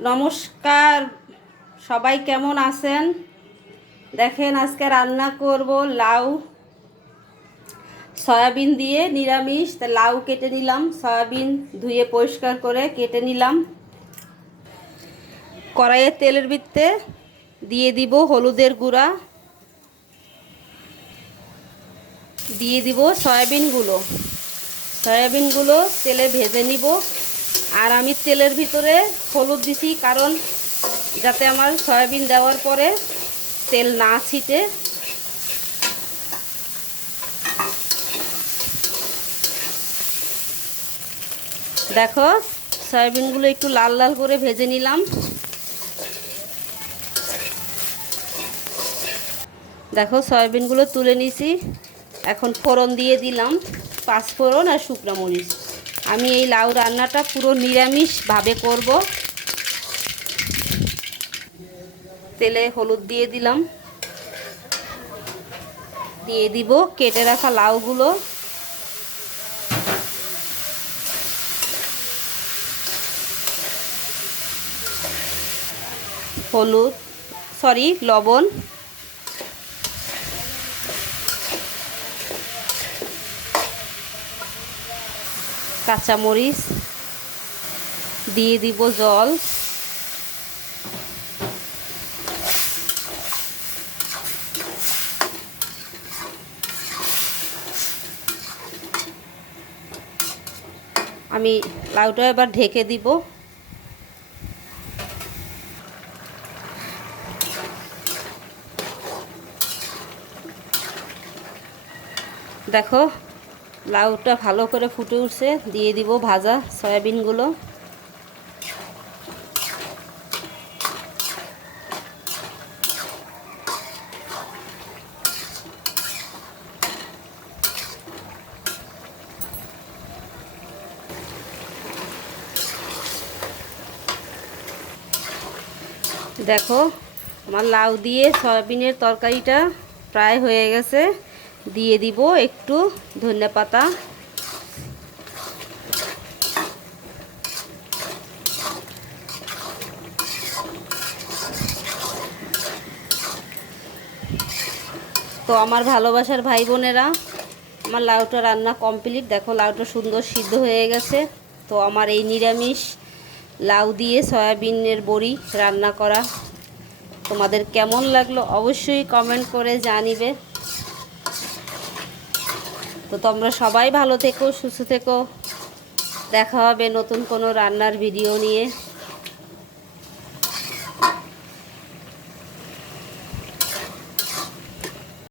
নমস্কার, সবাই কেমন আছেন? দেখেন, আজকে রান্না করব লাউ, সয়াবিন দিয়ে নিরামিষ। তা লাউ কেটে নিলাম, সয়াবিন ধুয়ে পরিষ্কার করে কেটে নিলাম। কড়াইয়ে তেলের ভিত্তে দিয়ে দিব হলুদের গুঁড়া। দিয়ে দিব সয়াবিনগুলো। সয়াবিনগুলো তেলে ভেজে নিব। আর আমি তেলের ভিতরে হলুদ দিছি, কারণ যাতে আমার সয়াবিন দেওয়ার পরে তেল না ছিটে। দেখো, সয়াবিনগুলো একটু লাল লাল করে ভেজে নিলাম। দেখো, সয়াবিনগুলো তুলে নিছি। এখন ফোড়ন দিয়ে দিলাম পাঁচ ফোড়ন আর শুকনো মরিচ। আমি এই লাউ রান্নাটা পুরো নিরামিষভাবে করব। তেলে হলুদ দিয়ে দিলাম। দিয়ে দিব কেটে রাখা লাউগুলো। হলুদ, সরি, লবণ। কাঁচামরিচ দিয়ে দিব জল। আমি লাউটা এবার ঢেকে দিব। দেখো লাউটা ভালো করে ফুটে উঠছে, দিয়ে দিব ভাজা সয়াবিনগুলো। দেখো, আমার লাউ দিয়ে সয়াবিনের তরকারিটা প্রায় হয়ে গেছে। দিয়ে দিব একটু ধনে পাতা। তো আমার ভালোবাসার ভাই বোনেরা, আমার লাউটা রান্না কমপ্লিট। দেখো লাউটা সুন্দর সিদ্ধ হয়ে গেছে। তো আমার এই নিরামিষ লাউ দিয়ে সয়াবিনের বড়ি রান্না করা। তোমাদের কেমন লাগল অবশ্যই কমেন্ট করে জানিবে। তো তোমরা সবাই ভালো থেকো সুস্থ থেকো। দেখা হবে নতুন কোনো রান্নার ভিডিও নিয়ে।